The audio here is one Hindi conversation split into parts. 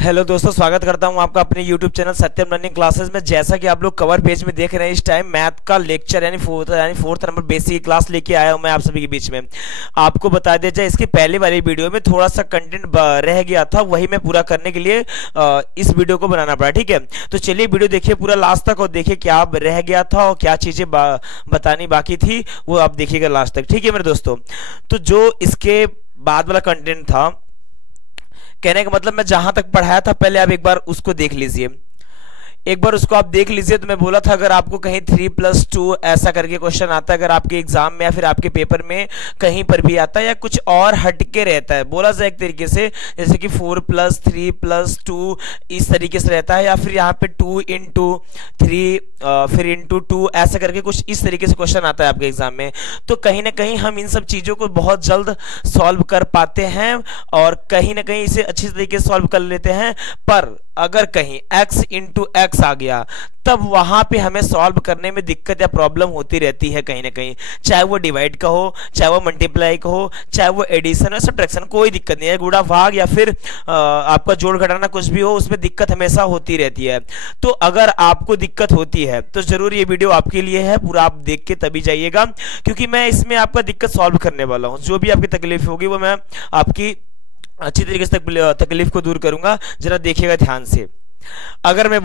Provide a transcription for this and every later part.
हेलो दोस्तों, स्वागत करता हूं आपका अपने YouTube चैनल सत्यम लर्निंग क्लासेस में। जैसा कि आप लोग कवर पेज में देख रहे हैं, इस टाइम मैथ का लेक्चर यानी फोर्थ नंबर बेसिक क्लास लेके आया हूं मैं आप सभी के बीच में। आपको बता दिया जाए, इसकी पहले वाली वीडियो में थोड़ा सा कंटेंट रह गया था, वही मैं पूरा करने के लिए इस वीडियो को बनाना पड़ा। ठीक है, तो चलिए वीडियो देखिए पूरा लास्ट तक और देखिए क्या रह गया था और क्या चीज़ें बतानी बाकी थी, वो आप देखिएगा लास्ट तक। ठीक है मेरे दोस्तों, तो जो इसके बाद वाला कंटेंट था, कहने का मतलब मैं जहां तक पढ़ाया था पहले आप एक बार उसको देख लीजिए, एक बार उसको आप देख लीजिए। तो मैं बोला था अगर आपको कहीं 3+2 ऐसा करके क्वेश्चन आता है, अगर आपके एग्जाम में या फिर आपके पेपर में कहीं पर भी आता है या कुछ और हटके रहता है, बोला जाए एक तरीके से, जैसे कि 4+3+2 इस तरीके से रहता है, या फिर यहाँ पे 2×3 फिर ×2 ऐसा करके कुछ इस तरीके से क्वेश्चन आता है आपके एग्जाम में, तो कहीं ना कहीं हम इन सब चीज़ों को बहुत जल्द सॉल्व कर पाते हैं और कहीं ना कहीं इसे अच्छी तरीके से सॉल्व कर लेते हैं। पर अगर कहीं x आ गया, तब वहां पे हमें सॉल्व करने में दिक्कत या प्रॉब्लम होती रहती है कहीं ना कहीं, चाहे वो डिवाइड का हो, चाहे वो मल्टीप्लाई का हो, चाहे वो एडिशन और सब्ट्रैक्शन, कोई दिक्कत नहीं है। गुणा भाग या फिर आपका जोड़ घटाना कुछ भी हो, उसमें दिक्कत हमेशा होती रहती है। तो अगर आपको दिक्कत होती है तो जरूर ये वीडियो आपके लिए है, पूरा आप देख के तभी जाइएगा, क्योंकि मैं इसमें आपका दिक्कत सॉल्व करने वाला हूँ। जो भी आपकी तकलीफ होगी वो मैं आपकी अच्छी तरीके से तकलीफ को दूर करूंगा। जरा देखिएगा ध्यान से। अगर मैं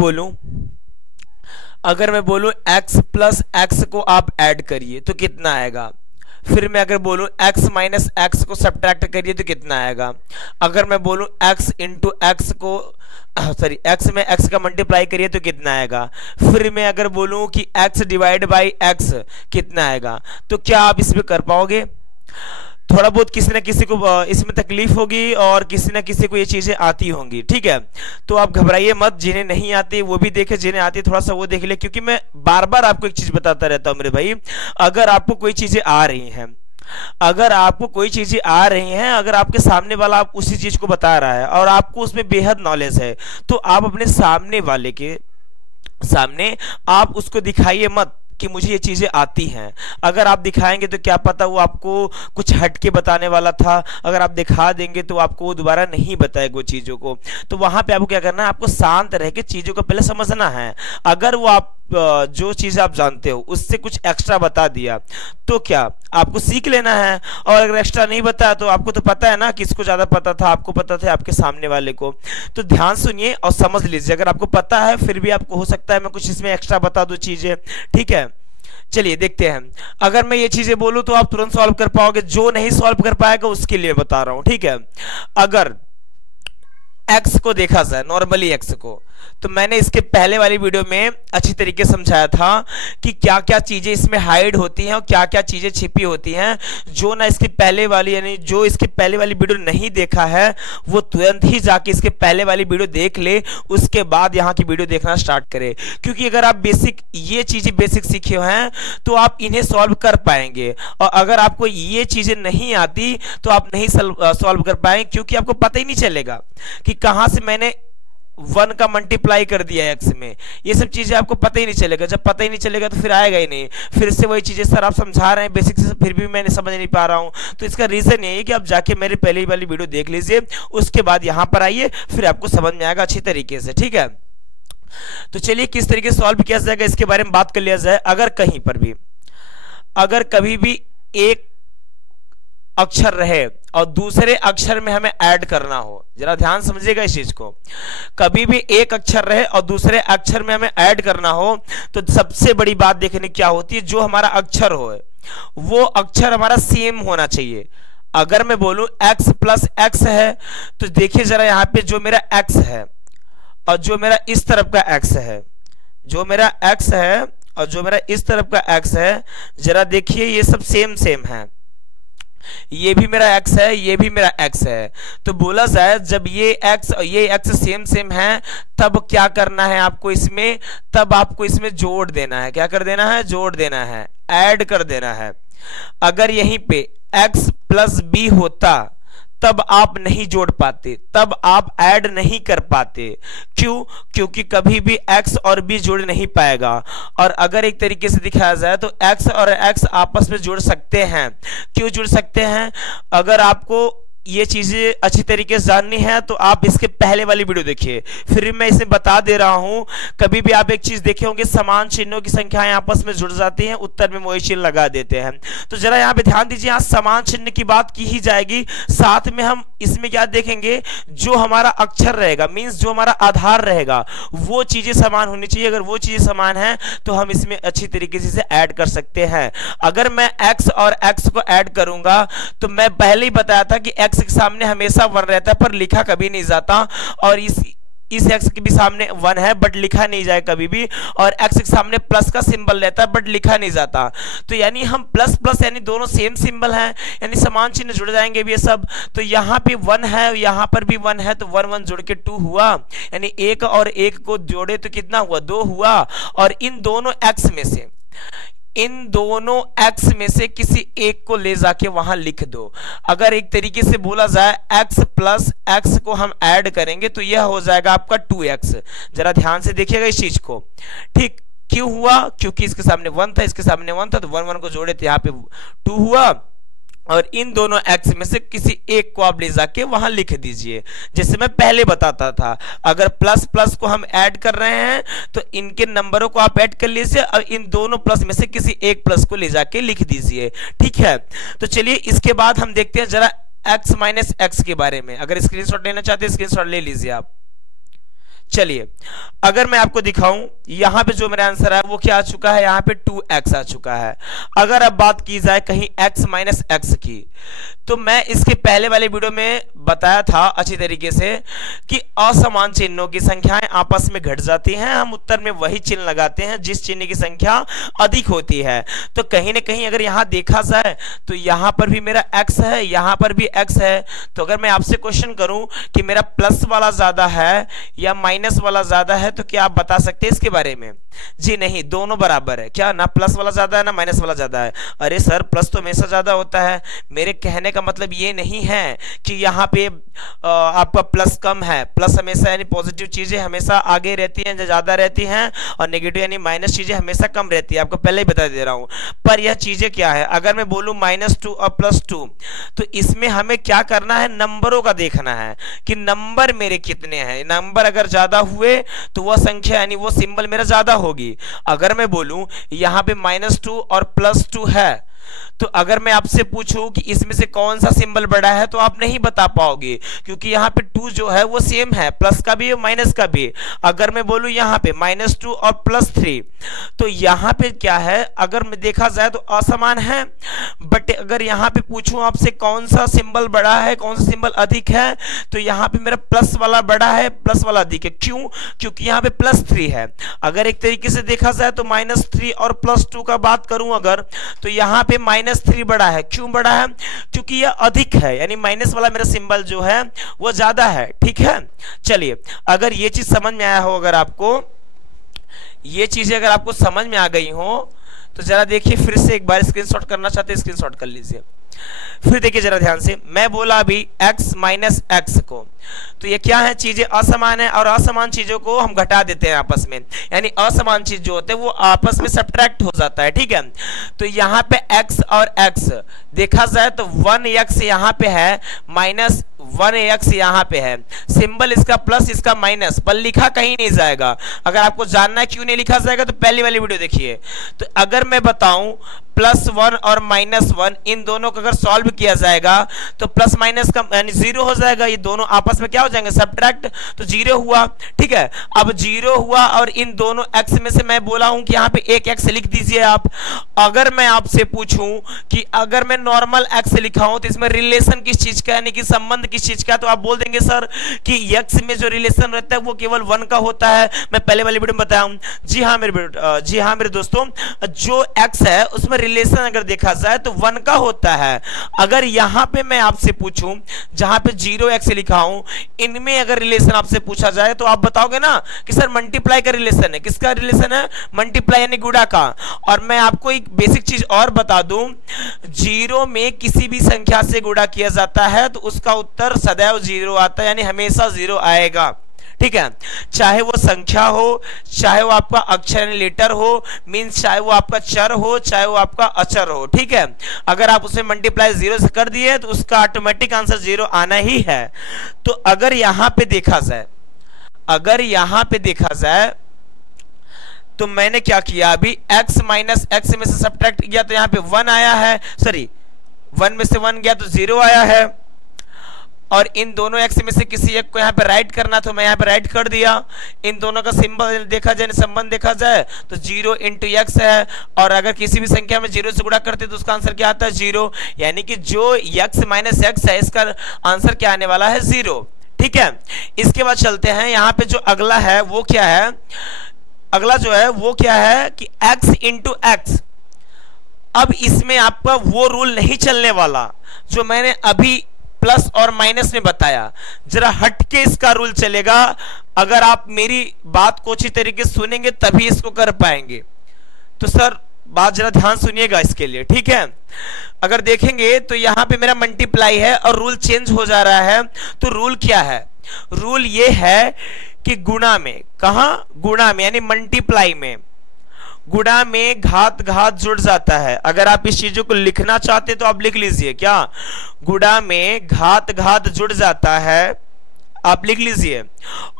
बोलूं x प्लस x को आप ऐड करिए तो कितना आएगा, फिर मैं अगर बोलूं x माइनस x को सब्ट्रैक्ट करिए तो कितना आएगा, अगर मैं बोलूं x इंटू x को x में x का मल्टीप्लाई करिए तो कितना आएगा, फिर मैं अगर बोलूं कि x डिवाइड बाई x कितना आएगा, तो क्या आप इसमें कर पाओगे? थोड़ा बहुत किसी न किसी को इसमें तकलीफ होगी और किसी न किसी को ये चीजें आती होंगी। ठीक है, तो आप घबराइए मत, जिन्हें नहीं आती वो भी देखे, जिन्हें आती थोड़ा सा वो देख ले, क्योंकि मैं बार बार आपको एक चीज बताता रहता हूं मेरे भाई। अगर आपको कोई चीजें आ रही हैं, अगर आपके सामने वाला आप उसी चीज को बता रहा है और आपको उसमें बेहद नॉलेज है, तो आप अपने सामने वाले के सामने आप उसको दिखाइए मत कि मुझे ये चीजें आती हैं। अगर आप दिखाएंगे तो क्या पता वो आपको कुछ हटके बताने वाला था, अगर आप दिखा देंगे तो आपको वो दोबारा नहीं बताएगा वो चीजों को। तो वहां पे आपको क्या करना है, आपको शांत रह के चीजों को पहले समझना है। अगर वो आप जो चीज आप जानते हो उससे कुछ एक्स्ट्रा बता दिया तो क्या आपको सीख लेना है, और अगर एक्स्ट्रा नहीं बताया तो आपको तो पता है ना किसको ज्यादा पता था, आपको पता था आपके सामने वाले को। तो ध्यान सुनिए और समझ लीजिए। अगर आपको पता है फिर भी आपको हो सकता है मैं कुछ इसमें एक्स्ट्रा बता दूं चीजें। ठीक है, चलिए देखते हैं। अगर मैं ये चीजें बोलूं तो आप तुरंत सॉल्व कर पाओगे, जो नहीं सॉल्व कर पाएगा उसके लिए बता रहा हूं। ठीक है, अगर x को देखा जाए, नॉर्मली x को, तो मैंने इसके पहले वाली वीडियो में अच्छी तरीके से समझाया था कि क्या क्या चीजें इसमें हाइड होती हैं और क्या क्या चीजें छिपी होती हैं। जो ना इसकी पहले वाली यानी जो इसकी पहले वाली वीडियो नहीं देखा है वो तुरंत ही जाके इसके पहले वाली वीडियो देख ले, उसके बाद यहाँ की वीडियो देखना स्टार्ट करे। क्योंकि अगर आप ये चीजें बेसिक सीखे हैं तो आप इन्हें सॉल्व कर पाएंगे, और अगर आपको ये चीजें नहीं आती तो आप नहीं सॉल्व कर पाएंगे, क्योंकि आपको पता ही नहीं चलेगा कि कहां से मैंने 1 का मल्टीप्लाई कर दिया x में। ये सब चीजें आपको पता ही नहीं चलेगा। जब पता ही नहीं चलेगा तो फिर आएगा ही नहीं। फिर से वही चीजें सर आप समझा रहे हैं बेसिक से, फिर भी मैं समझ नहीं पा रहा हूं। तो इसका रीजन यही है कि आप जाके मेरी पहली वाली वीडियो देख लीजिए, उसके बाद यहां पर आइए, फिर आपको समझ में आएगा अच्छी तरीके से। ठीक है, तो चलिए किस तरीके से सॉल्व किया जाएगा इसके बारे में बात कर लिया जाए। अगर कभी भी एक अक्षर रहे और दूसरे अक्षर में हमें ऐड करना हो, जरा ध्यान समझिएगा इस चीज को। कभी भी एक अक्षर रहे और दूसरे अक्षर में हमें ऐड करना हो तो सबसे बड़ी बात देखने क्या होती है, जो हमारा अक्षर हो वो अक्षर हमारा सेम होना चाहिए। अगर मैं बोलूं x प्लस x है, तो देखिए जरा यहाँ पे जो मेरा x है और जो मेरा इस तरफ का x है, जो मेरा x है और जो मेरा इस तरफ का x है, जरा देखिए ये सब सेम है। ये भी मेरा x है, ये भी मेरा x है। तो बोला जाए जब ये x और ये x सेम है, तब क्या करना है आपको इसमें, तब आपको इसमें जोड़ देना है। क्या कर देना है? जोड़ देना है, ऐड कर देना है। अगर यहीं पे x प्लस b होता तब आप नहीं जोड़ पाते, तब आप ऐड नहीं कर पाते। क्यों? क्योंकि कभी भी x और b जोड़ नहीं पाएगा। और अगर एक तरीके से दिखाया जाए तो x और x आपस में जुड़ सकते हैं। क्यों जुड़ सकते हैं? अगर आपको ये चीजें अच्छी तरीके से जाननी है तो आप इसके पहले वाली वीडियो देखिए। फिर मैं इसे बता दे रहा हूं, कभी भी आप एक चीज देखे होंगे, समान चिन्हों की संख्याएं आपस में जुड़ जाती हैं, उत्तर में वही चिन्ह लगा देते हैं। तो जरा यहाँ पे ध्यान दीजिए, यहाँ समान चिन्ह की बात की ही जाएगी, साथ में हम इसमें क्या देखेंगे, जो हमारा अक्षर रहेगा, मीन्स जो हमारा आधार रहेगा, वो चीजें समान होनी चाहिए। अगर वो चीजें समान है तो हम इसमें अच्छी तरीके से ऐड कर सकते हैं। अगर मैं x और x को ऐड करूंगा तो मैं पहले ही बताया था कि x के सामने हमेशा 1 रहता है पर लिखा कभी नहीं जाता, और इस x के भी सामने 1 है बट लिखा नहीं जाए कभी भी, और x के सामने प्लस का सिंबल रहता है बट लिखा नहीं जाता। तो यानी हम प्लस प्लस यानी दोनों सेम सिंबल हैं, यानी समान चिन्ह जुड़ जाएंगे भी ये सब। तो यहाँ पे 1 है, यहाँ पर भी 1 है, तो 1 1 जुड़ के 2 हुआ, यानी 1 और 1 को जोड़े तो कितना हुआ, 2 हुआ। और इन दोनों x में से किसी एक को ले जाके वहां लिख दो। अगर एक तरीके से बोला जाए x प्लस x को हम ऐड करेंगे तो यह हो जाएगा आपका 2x। जरा ध्यान से देखिएगा इस चीज को, ठीक। क्यों हुआ, क्योंकि इसके सामने 1 था, इसके सामने 1 था, तो 1 1 को जोड़े तो यहाँ पे 2 हुआ। और इन दोनों x में से किसी एक को आप ले जाके वहां लिख दीजिए, जैसे मैं पहले बताता था। अगर प्लस प्लस को हम ऐड कर रहे हैं तो इनके नंबरों को आप ऐड कर लीजिए और इन दोनों प्लस में से किसी एक प्लस को ले जाके लिख दीजिए, ठीक है। तो चलिए इसके बाद हम देखते हैं जरा x माइनस x के बारे में। अगर स्क्रीनशॉट लेना चाहते हैं स्क्रीनशॉट ले लीजिए आप। चलिए अगर मैं आपको दिखाऊं, यहां पे जो मेरा आंसर है वो क्या आ चुका है, यहां पे 2x आ चुका है। अगर अब बात की जाए कहीं x माइनस x की, तो मैं इसके पहले वाले वीडियो में बताया था अच्छी तरीके से कि असमान चिन्हों की संख्याएं आपस में घट जाती हैं, हम उत्तर में वही चिन्ह लगाते हैं जिस चिन्ह की संख्या अधिक होती है। तो कहीं ना कहीं अगर यहां देखा जाए तो यहां पर भी मेरा x है, यहां पर भी x है। तो अगर मैं आपसे क्वेश्चन करूं कि मेरा प्लस वाला ज्यादा है या माइनस वाला ज्यादा है, तो क्या आप बता सकते हैं इसके बारे में? जी नहीं, दोनों बराबर है। क्या ना प्लस वाला ज्यादा है ना माइनस वाला ज्यादा है? अरे सर प्लस तो हमेशा ज्यादा होता है। मेरे कहने का मतलब ये नहीं है कि यहाँ पे आपका प्लस कम है। प्लस हमेशा यानी पॉजिटिव चीजें हमेशा आगे रहती हैं, ज्यादा रहती हैं, और नेगेटिव यानी माइनस चीजें हमेशा कम रहती है। आपको पहले ही बता दे रहा हूं। पर यह चीजें क्या है, अगर मैं बोलूं -2 और +2, तो इसमें हमें क्या करना है, नंबरों का देखना है कि नंबर मेरे कितने हैं। नंबर अगर ज्यादा हुए तो वह संख्या यानी वो सिंबल मेरा ज्यादा होगी। अगर मैं बोलूं यहां पे -2 और +2 है, तो अगर मैं आपसे पूछूं कि इसमें से कौन सा सिंबल बड़ा है, तो आप नहीं बता पाओगे, क्योंकि यहाँ पे 2 जो है वो सेम है, प्लस का भी माइनस का भी। अगर मैं बोलूं यहाँ पे -2 और +3, तो यहाँ पे क्या है, अगर मैं देखा जाए तो असमान है। बट अगर यहाँ पे पूछूं आपसे कौन सा सिंबल बड़ा है, कौन सा सिंबल अधिक है, तो यहाँ पे मेरा प्लस वाला बड़ा है, प्लस वाला अधिक है। क्यों? क्योंकि यहाँ पे +3 है। अगर एक तरीके से देखा जाए तो -3 और +2 का बात करूं अगर, तो यहाँ पे -3 बड़ा है। क्यों बड़ा है? क्योंकि यह अधिक है, यानी माइनस वाला मेरा सिंबल जो है वो ज्यादा है, ठीक है। चलिए अगर ये चीज समझ में आया हो, अगर आपको ये चीजें अगर आपको समझ में आ गई हो, तो जरा देखिए फिर से एक बार, स्क्रीनशॉट करना चाहते हैं स्क्रीनशॉट कर लीजिए। फिर देखिए जरा ध्यान से, मैं बोला अभी x माइनस x को, तो ये क्या है, चीजें असमान है और असमान चीजों को हम घटा देते हैं आपस में, यानी असमान चीज जो होते हैं वो आपस में सब्ट्रैक्ट हो जाता है, ठीक है। तो यहाँ पे x और x देखा जाए तो 1x यहाँ पे है, -1x यहाँ पे है। सिंबल इसका प्लस इसका माइनस, पर लिखा कहीं नहीं जाएगा। अगर आपको जानना है क्यों नहीं लिखा जाएगा तो पहली वाली वीडियो देखिए। तो अगर मैं बताऊं +1 और -1 इन दोनों को अगर सॉल्व किया जाएगा तो प्लस माइनस का यानी 0 हो जाएगा। ये दोनों आपस में क्या हो जाएंगे, सब्ट्रैक्ट, तो 0 हुआ, ठीक है। अब 0 हुआ और इन दोनों x में से मैं बोला हूं कि यहाँ पे एक x लिख दीजिए आप। अगर मैं आपसे पूछूं कि अगर मैं नॉर्मल x लिखा हूं तो इसमें रिलेशन किस चीज का, यानी कि संबंध किस चीज का, तो आप बोल देंगे सर कि x में जो रिलेशन रहता है वो केवल 1 का होता है। मैं पहले वाली वीडियो में बताया हूं। जी हाँ मेरे दोस्तों, जो x है उसमें रिलेशन अगर देखा जाए तो 1 का होता है। अगर यहां पे मैं आपसे पूछूं जहां पे 0x लिखा हूं, इनमें अगर रिलेशन आपसे पूछा जाए तो आप बताओगे ना कि सर मल्टीप्लाई का रिलेशन है। किसका रिलेशन है? मल्टीप्लाई यानी गुणा का। और मैं आपको एक बेसिक चीज और बता दूं, 0 में किसी भी संख्या से गुणा किया जाता है तो उसका उत्तर सदैव 0 आता है, यानी हमेशा 0 आएगा, ठीक है, चाहे वो संख्या हो, चाहे वो आपका अक्षर यानी लेटर हो, मीन्स चाहे वो आपका चर हो, चाहे वो आपका अचर हो। ठीक है, अगर आप उसे मल्टीप्लाई जीरो से कर दिए तो उसका ऑटोमेटिक आंसर जीरो आना ही है। तो अगर यहां पे देखा जाए, अगर यहां पे देखा जाए तो मैंने क्या किया, अभी x माइनस एक्स में से सब्ट्रैक्ट किया तो यहां पे 1 आया है, सॉरी 1 में से 1 गया तो 0 आया है, और इन दोनों x में से किसी एक को यहाँ पे राइट करना तो मैं यहाँ पे राइट कर दिया। इन दोनों का सिंबल देखा जाए, संबंध देखा जाए तो 0 इंटू एक्स है, और अगर किसी भी संख्या में 0 से गुणा करते तो उसका आंसर क्या आता है 0, यानी कि जो x माइनस एक्स है इसका आंसर क्या आने वाला है 0। ठीक है, इसके बाद चलते हैं यहाँ पे जो अगला है वो क्या है, अगला जो है वो क्या है कि x इंटू एक्स। अब इसमें आपका वो रूल नहीं चलने वाला जो मैंने अभी प्लस और माइनस में बताया, जरा हटके इसका रूल चलेगा। अगर आप मेरी बात को अच्छी तरीके से सुनेंगे तभी इसको कर पाएंगे। तो सर बात जरा ध्यान सुनिएगा इसके लिए, ठीक है। अगर देखेंगे तो यहां पे मेरा मल्टीप्लाई है और रूल चेंज हो जा रहा है, तो रूल क्या है, रूल ये है कि गुणा में, कहां गुणा में यानी मल्टीप्लाई में, गुणा में घात घात जुड़ जाता है। अगर आप इस चीजों को लिखना चाहते तो आप लिख लीजिए, क्या गुणा में घात घात जुड़ जाता है, आप लिख लीजिए।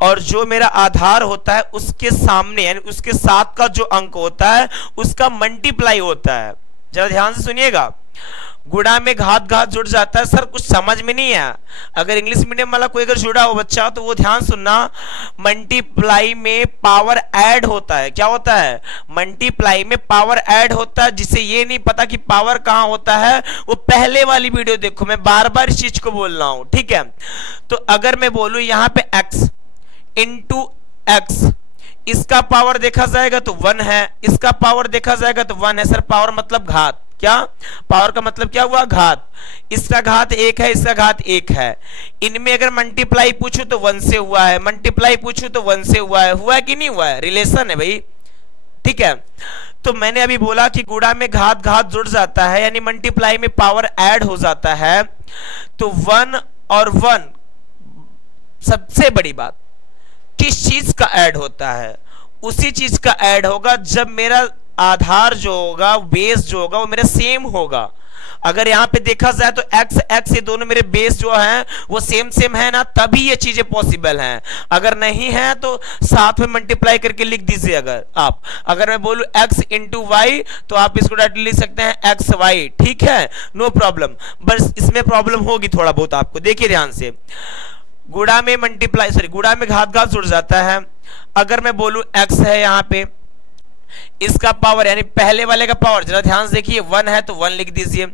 और जो मेरा आधार होता है उसके सामने यानी उसके साथ का जो अंक होता है उसका मल्टीप्लाई होता है। जरा ध्यान से सुनिएगा, गुणा में घात घात जुड़ जाता है। सर कुछ समझ में नहीं है, अगर इंग्लिश मीडियम वाला कोई अगर जुड़ा हो बच्चा तो वो ध्यान सुनना, मल्टीप्लाई में पावर ऐड होता है। क्या होता है, मल्टीप्लाई में पावर ऐड होता है। जिसे ये नहीं पता कि पावर कहां होता है वो पहले वाली वीडियो देखो, मैं बार बार इस चीज को बोल रहा हूं, ठीक है। तो अगर मैं बोलूं यहां पे x इंटू एक्स, इसका पावर देखा जाएगा तो 1 है, इसका पावर देखा जाएगा तो 1 है। सर पावर मतलब घात, क्या पावर का मतलब क्या हुआ, घात। इसका घात 1 है, इसका घात 1 है। इनमें अगर मल्टीप्लाई पूछूं तो 1 से हुआ है, मल्टीप्लाई पूछूं तो 1 से हुआ है कि नहीं हुआ है, रिलेशन है भाई, ठीक है। तो मैंने अभी बोला कि गुणा में घात घात जुड़ जाता है यानी मल्टीप्लाई में पावर ऐड हो जाता है। तो 1 और 1, सबसे बड़ी बात किस चीज का ऐड होता है, उसी चीज का ऐड होगा जब मेरा आधार जो होगा, बेस जो होगा वो मेरा सेम होगा। अगर यहां पे देखा जाए तो x x ये दोनों मेरे बेस जो हैं वो सेम है ना, तभी ये चीजें पॉसिबल हैं। अगर नहीं है तो साथ में मल्टीप्लाई करके लिख दीजिए। अगर मैं बोलूं x इंटू वाई तो आप इसको डायरेक्टली लिख सकते हैं एक्स वाई, ठीक है, नो प्रॉब्लम। बस इसमें प्रॉब्लम होगी थोड़ा बहुत आपको, देखिए ध्यान से। गुणा में मल्टीप्लाई सॉरी गुणा में घात घात जुड़ जाता है। अगर मैं बोलूं x है यहाँ पे, इसका पावर यानी पहले वाले का पावर जरा ध्यान से देखिए 1 है तो 1 लिख दीजिए,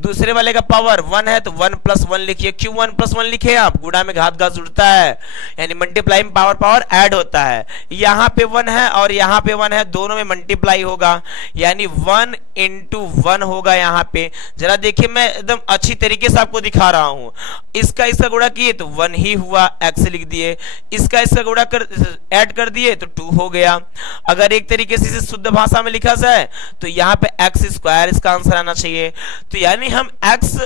दूसरे वाले का पावर 1 है तो 1 प्लस 1 लिखिए। क्यों 1 प्लस 1 लिखे आप, गुणा में घात घात जुड़ता है यानी मल्टीप्लाई में पावर पावर ऐड होता है। यहाँ पे 1 है और यहाँ पे 1 है, दोनों में मल्टीप्लाई होगा यानी 1 इंटू 1 होगा। यहाँ पे जरा देखिए, मैं एकदम अच्छी तरीके से आपको दिखा रहा हूं। इसका गुणा किए तो 1 ही हुआ, x लिख दिए। इसका गुणा कर ऐड कर दिए तो 2 हो गया। अगर एक तरीके से शुद्ध भाषा में लिखा जाए तो यहाँ पे एक्स स्क्वायर इसका आंसर आना चाहिए। तो यानी हम x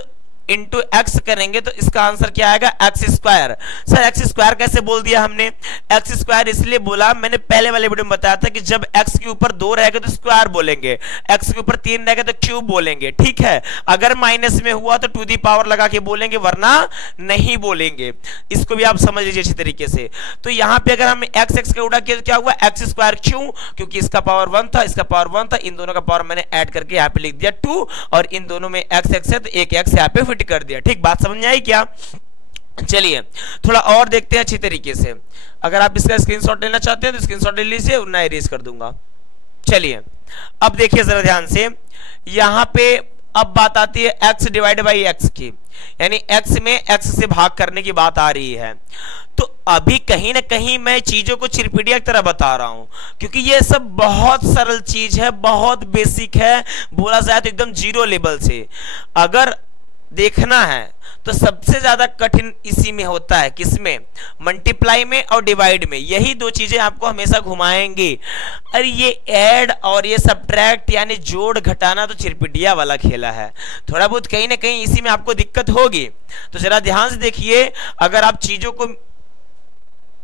इंटू एक्स करेंगे तो इसका आंसर क्या आएगा, x square. Sir x square कैसे बोल दिया हमने, एक्स स्क्वायर इसलिए बोला, मैंने पहले वाले वीडियो में बताया था कि जब एक्स के ऊपर 2 रहेगा तो स्क्वायर बोलेंगे, एक्स के ऊपर 3 रहेगा तो क्यूब बोलेंगे, ठीक है। अगर माइनस में हुआ तो टू दी पावर लगा के बोलेंगे, वरना नहीं बोलेंगे। इसको भी आप समझ लीजिए अच्छी तरीके से। तो यहाँ पे अगर हम एक्स एक्स का गुणा किया तो क्या हुआ, एक्स स्क्वायर। क्यों, क्योंकि इसका पावर 1 था, इसका पावर 1 था, इन दोनों का पावर मैंने ऐड करके यहाँ पे लिख दिया 2, और इन दोनों में एक्स एक्स है तो एक एक्स यहाँ पे कर दिया। ठीक, बात समझ में आई क्या। चलिए थोड़ा और देखते हैं अच्छी तरीके से। अगर आप इसका स्क्रीनशॉट लेना चाहते हैं तो स्क्रीनशॉट ले लीजिए, मैं इरेज कर दूंगा। चलिए अब देखिए जरा ध्यान से, यहां पे अब बात आती है x डिवाइड बाई एक्स की, यानी x में x से भाग करने की बात आ रही है। तो अभी कहीं ना कहीं मैं चीजों को चिरपिटिया की तरह बता रहा हूं, क्योंकि ये सब बहुत सरल चीज है, बहुत बेसिक है, बोला जाए तो एकदम जीरो लेवल से। अगर देखना है तो सबसे ज्यादा कठिन इसी में होता है, किसमें, मल्टीप्लाई में और डिवाइड में। यही दो चीजें आपको हमेशा घुमाएंगी। अरे ये ऐड और ये सब्ट्रैक्ट यानी जोड़ घटाना तो चिरपिटिया वाला खेला है, थोड़ा बहुत कहीं ना कहीं इसी में आपको दिक्कत होगी। तो जरा ध्यान से देखिए, अगर आप चीजों को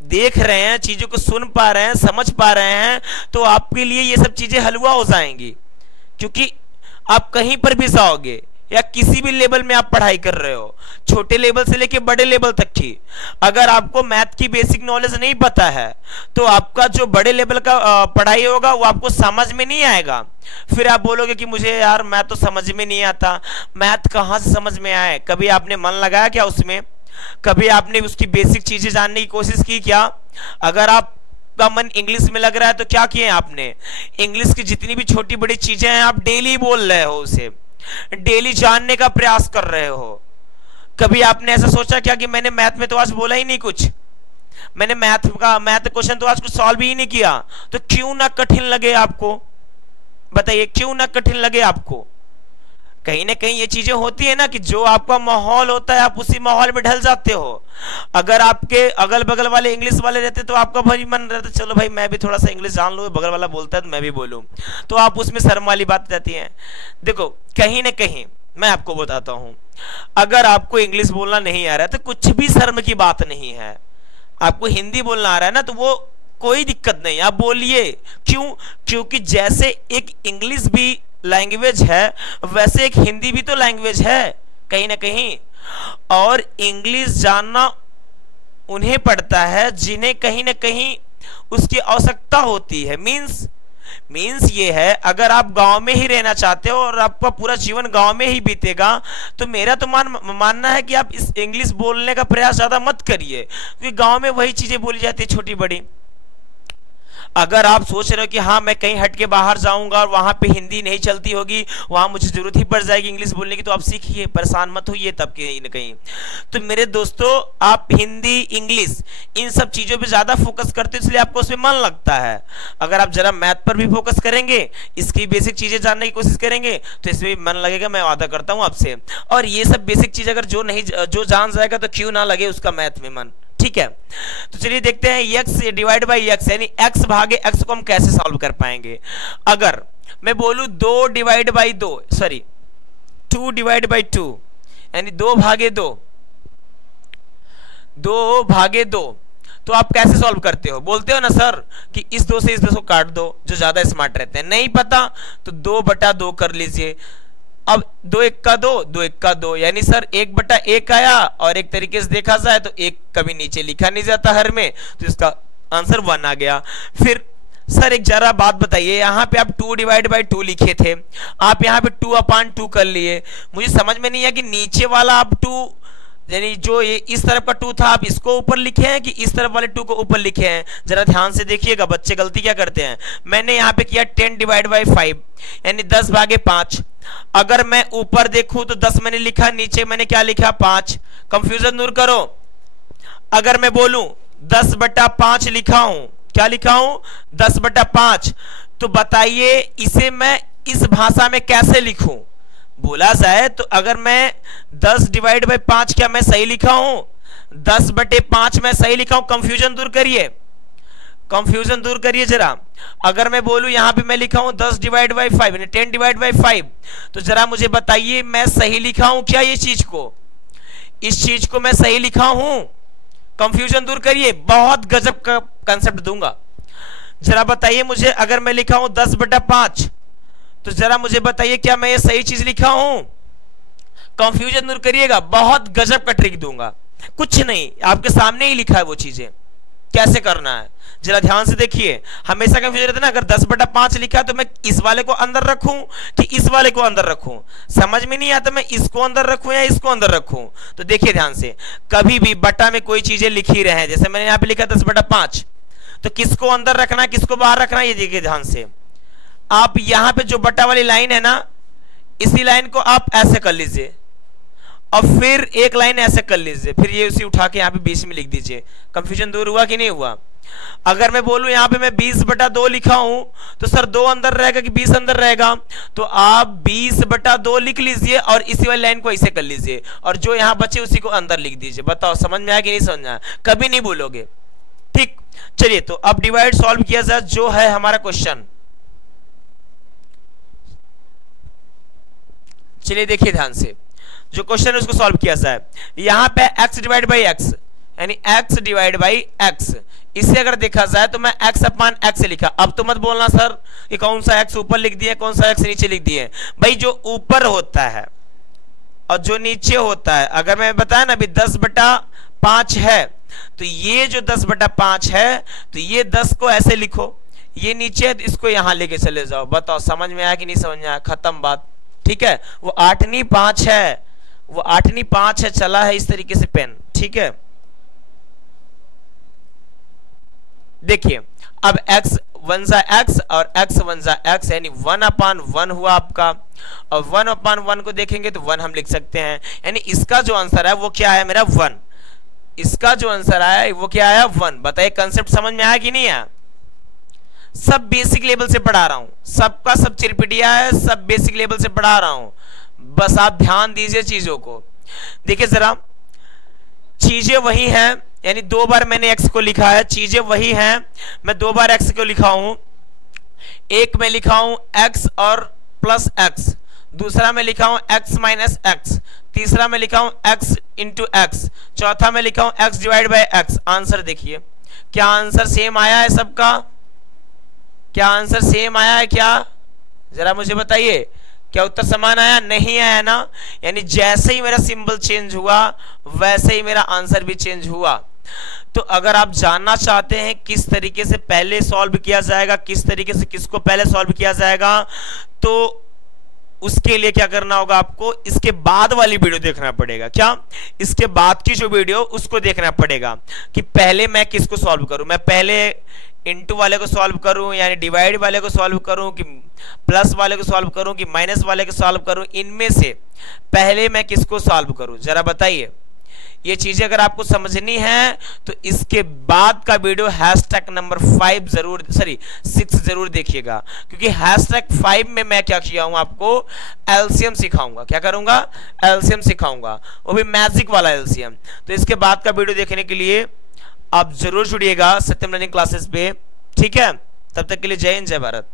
देख रहे हैं, चीजों को सुन पा रहे हैं, समझ पा रहे हैं, तो आपके लिए ये सब चीजें हलवा हो जाएंगी। क्योंकि आप कहीं पर भी जाओगे या किसी भी लेवल में आप पढ़ाई कर रहे हो, छोटे लेवल से लेके बड़े लेवल तक की, अगर आपको मैथ की बेसिक नॉलेज नहीं पता है तो आपका जो बड़े लेवल का पढ़ाई होगा वो आपको समझ में नहीं आएगा। फिर आप बोलोगे कि मुझे यार मैथ तो समझ में नहीं आता। मैथ कहाँ से समझ में आए? कभी आपने मन लगाया क्या उसमें? कभी आपने उसकी बेसिक चीजें जानने की कोशिश की क्या? अगर आप का मन इंग्लिश में लग रहा है तो क्या किए आपने? इंग्लिश की जितनी भी छोटी बड़ी चीजें हैं आप डेली बोल रहे हो, उसे डेली जानने का प्रयास कर रहे हो। कभी आपने ऐसा सोचा क्या कि मैंने मैथ में तो आज बोला ही नहीं कुछ, मैंने मैथ क्वेश्चन तो आज कुछ सॉल्व ही नहीं किया, तो क्यों ना कठिन लगे आपको? बताइए क्यों ना कठिन लगे आपको? कहीं ना कहीं ये चीजें होती है ना कि जो आपका माहौल होता है आप उसी माहौल में ढल जाते हो। अगर आपके अगल बगल वाले इंग्लिश वाले रहते तो आपका भाई मन रहता चलो भाई मैं भी थोड़ा सा इंग्लिश जान लूं, बगल वाला बोलता है तो मैं भी बोलूं, तो आप उसमें शर्म वाली बात रहती है। देखो कहीं ना कहीं मैं आपको बताता हूं, अगर आपको इंग्लिश बोलना नहीं आ रहा है तो कुछ भी शर्म की बात नहीं है। आपको हिंदी बोलना आ रहा है ना तो वो कोई दिक्कत नहीं, आप बोलिए। क्यों? क्योंकि जैसे एक इंग्लिश भी लैंग्वेज है वैसे एक हिंदी भी तो लैंग्वेज है कहीं ना कहीं, और इंग्लिश जानना उन्हें पड़ता है जिन्हें कहीं ना कहीं उसकी आवश्यकता होती है। मीन्स ये है, अगर आप गांव में ही रहना चाहते हो और आपका पूरा जीवन गांव में ही बीतेगा तो मेरा तो मानना है कि आप इस इंग्लिश बोलने का प्रयास ज्यादा मत करिए, क्योंकि गांव में वही चीजें बोली जाती है छोटी बड़ी। अगर आप सोच रहे हो कि हाँ मैं कहीं हट के बाहर जाऊंगा और वहां पे हिंदी नहीं चलती होगी, वहां मुझे जरूरत ही पड़ जाएगी इंग्लिश बोलने की, तो आप सीखिए, परेशान मत होइए तब कहीं न कहीं। तो मेरे दोस्तों आप हिंदी इंग्लिश इन सब चीजों पे ज्यादा फोकस करते हो इसलिए आपको उसमें मन लगता है। अगर आप जरा मैथ पर भी फोकस करेंगे, इसकी बेसिक चीजें जानने की कोशिश करेंगे तो इसमें भी मन लगेगा, मैं वादा करता हूं आपसे। और ये सब बेसिक चीज अगर जो जान जाएगा तो क्यों ना लगे उसका मैथ में मन। ठीक है, तो चलिए देखते हैं x डिवाइड बाई x यानी x भागे x को हम कैसे सॉल्व कर पाएंगे। अगर मैं बोलूं 2 divide by 2 sorry 2 divide by 2 यानी 2 भागे 2 तो आप कैसे सॉल्व करते हो? बोलते हो ना सर कि इस 2 से इस 2 को काट दो, जो ज्यादा स्मार्ट रहते हैं। नहीं पता तो 2/2 कर लीजिए। अब 2 1 का 2 2 1 का 2 यानी सर 1/1 आया, और एक तरीके से देखा जाए तो 1 कभी नीचे लिखा नहीं जाता हर में, तो इसका आंसर 1 आ गया। फिर सर एक जरा बात बताइए, यहाँ पे आप 2 डिवाइड बाई 2 लिखे थे, आप यहाँ पे 2/2 कर लिए। मुझे समझ में नहीं है कि नीचे वाला आप 2 यानी जो ये इस तरफ का 2 था आप इसको ऊपर लिखे हैं कि इस तरफ वाले 2 को ऊपर लिखे हैं? जरा ध्यान से देखिएगा, बच्चे गलती क्या करते हैं। मैंने यहाँ पे किया 10 डिवाइड बाई 5 यानी 10 भागे 5। अगर मैं ऊपर देखूं तो 10 मैंने लिखा, नीचे मैंने क्या लिखा 5। कंफ्यूजन दूर करो। अगर मैं बोलूं 10/5 लिखा हूं, क्या लिखा हूं 10/5, तो बताइए इसे मैं इस भाषा में कैसे लिखूं? बोला जाए तो अगर मैं 10 डिवाइड बाई 5 क्या मैं सही लिखा हूं? 10/5 मैं सही लिखा हूं। कंफ्यूजन दूर करिए जरा। अगर मैं बोलूं यहां पे मैं लिखा हूं 10 डिवाइड बाई 5 यानी 10 डिवाइड बाई 5, तो जरा मुझे बताइए मैं सही लिखा हूं क्या? ये चीज को, इस चीज को मैं सही लिखा हूं? कंफ्यूजन दूर करिए, बहुत गजब का कंसेप्ट दूंगा। जरा बताइए मुझे, अगर मैं लिखा हूं 10/5 तो जरा मुझे बताइए क्या मैं ये सही चीज लिखा हूं? कंफ्यूजन दूर करिएगा, बहुत गजब का ट्रिक दूंगा। कुछ नहीं, आपके सामने ही लिखा है वो चीजें, कैसे करना है जरा ध्यान से देखिए। हमेशा कंफ्यूजन रहता है ना, अगर 10/5 लिखा है तो मैं इस वाले को अंदर रखूं कि इस वाले को अंदर रखूं, समझ में नहीं आता मैं इसको अंदर रखूं या इसको अंदर रखूं। तो देखिए ध्यान से, कभी भी बटा में कोई चीजें लिखी रहे, जैसे मैंने यहां पे लिखा 10/5, तो किसको अंदर रखना किसको बाहर रखना ये देखिए ध्यान से। आप यहां पे जो बटा वाली लाइन है ना, इसी लाइन को आप ऐसे कर लीजिए और फिर एक लाइन ऐसे कर लीजिए, फिर ये उसी उठा के यहाँ पे 20 में लिख दीजिए। कंफ्यूजन दूर हुआ कि नहीं हुआ? अगर मैं बोलूं यहाँ पे मैं 20/2 लिखा हूं तो सर 2 अंदर रहेगा कि 20 अंदर रहेगा? तो आप 20/2 लिख लीजिए और इसी वाली लाइन को ऐसे कर लीजिए और जो यहाँ बचे उसी को अंदर लिख दीजिए। बताओ समझ में आया कि नहीं समझ में आया? कभी नहीं भूलोगे। ठीक, चलिए तो अब डिवाइड सॉल्व किया जाए, जो है हमारा क्वेश्चन। चलिए देखिए ध्यान से, जो क्वेश्चन है उसको सॉल्व किया जाए। यहां पे x डिवाइड बाई x यानी x डिवाइड बाई x। इसे अगर देखा जाए तो मैं x अपान x लिखा। अब तो मत बोलना सर कि कौन सा x ऊपर लिख दिया कौन सा x नीचे लिख दिए। भाई जो ऊपर होता है और जो नीचे होता है, अगर मैं बताया ना अभी 10/5 है, तो ये जो 10/5 है तो ये 10 को ऐसे लिखो, ये नीचे है तो इसको यहां लेके चले जाओ। बताओ समझ में आया कि नहीं समझ में आया? खत्म बात। ठीक है, वो 8 नहीं 5 है, वो 8 नहीं 5 है, चला है इस तरीके से पेन। ठीक है, देखिए अब x 1 जा x और x 1 जा x, यानी 1/1 हुआ आपका। और 1/1 को देखेंगे तो 1 हम लिख सकते हैं, यानी इसका जो आंसर है वो क्या है मेरा 1। इसका जो आंसर आया वो क्या आया 1। बताइए कंसेप्ट समझ में आया कि नहीं आया? सब बेसिक लेवल से पढ़ा रहा हूं, सबका सब चिरपिटिया है, सब बेसिक लेवल से पढ़ा रहा हूं, बस आप ध्यान दीजिए चीजों को। देखिए जरा, चीजें वही हैं, यानी 2 बार मैंने x को लिखा है, चीजें वही हैं, मैं 2 बार x को लिखा हूं। एक में लिखा हूं x और प्लस x, दूसरा में लिखा हूं x माइनस x, तीसरा में लिखा हूं x इंटू x, चौथा में लिखा हूं x divide by x। Answer देखिए, क्या आंसर सेम आया है सबका? क्या आंसर सेम आया है क्या? जरा मुझे बताइए, क्या उत्तर समान आया? नहीं आया ना। यानी जैसे ही मेरा सिंबल चेंज हुआ वैसे ही मेरा आंसर भी चेंज हुआ। तो अगर आप जानना चाहते हैं किस तरीके से पहले सॉल्व किया जाएगा, किस तरीके से किसको पहले सॉल्व किया जाएगा, तो उसके लिए क्या करना होगा आपको, इसके बाद वाली वीडियो देखना पड़ेगा। क्या? इसके बाद की जो वीडियो उसको देखना पड़ेगा कि पहले मैं किसको सॉल्व करूं। मैं पहले इनटू वाले को सॉल्व करूं, यानी डिवाइड वाले को सॉल्व करूं, कि प्लस वाले को सॉल्व करूं, कि माइनस वाले को सॉल्व करूं, इनमें से पहले मैं किसको सॉल्व करूं, जरा बताइए। ये चीजें अगर आपको समझनी है तो इसके बाद का वीडियो हैशटैग नंबर 5 जरूर, सॉरी 6 जरूर देखिएगा, क्योंकि हैशटैग 5 में मैं क्या किया हूं, आपको एलसीएम सिखाऊंगा। क्या करूंगा? एलसीएम सिखाऊंगा, वो भी मैजिक वाला एलसीएम। तो इसके बाद का वीडियो देखने के लिए आप जरूर जुड़िएगा सत्यम लर्निंग क्लासेस पे। ठीक है, तब तक के लिए जय हिंद जय भारत।